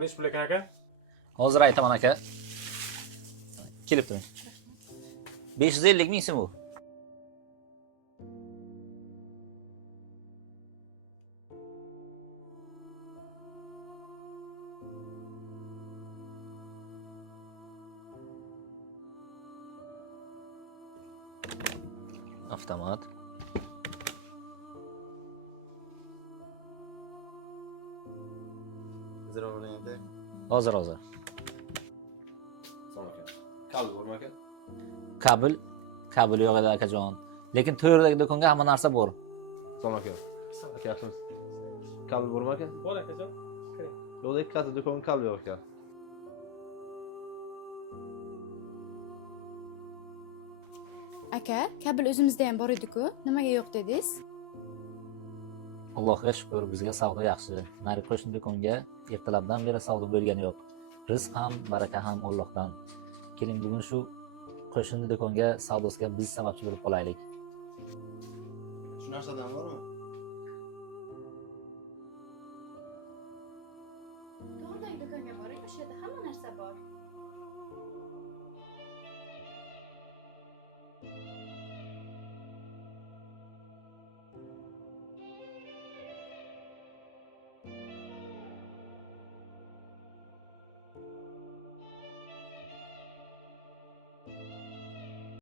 Birinchi pul ekan aka? Hozir aytaman aka. Kelib turing. 550 ming so'm bu. Avtomat. Hozir. Salom aka. Kabel bormi aka? Kabel yo'q edi akajon. Lekin to'rdagi do'konga hamma narsa bor. Salom aka. Aka yaxshimisiz? Kabel bormi aka? Bor akajon. Kiring. Yo'qda ikki qator do'konga kabel yo'q aka. Aka, kabel o'zimizda ham bor edi-ku. Nimaga yo'q dedingiz? Allohga shukr, bizga savdo yaxshi. Nari qo'shni do'konga ertalabdan beri savdo bo'lgani yo'q. Rizq ham, baraka ham Allohdan. Keling, bugun shu qo'shni do'konga savdosiga biz sababchi bo'lib qolaylik. Shu narsadan bormi? To'g'ridagi do'konga boring, o'sha yerda hamma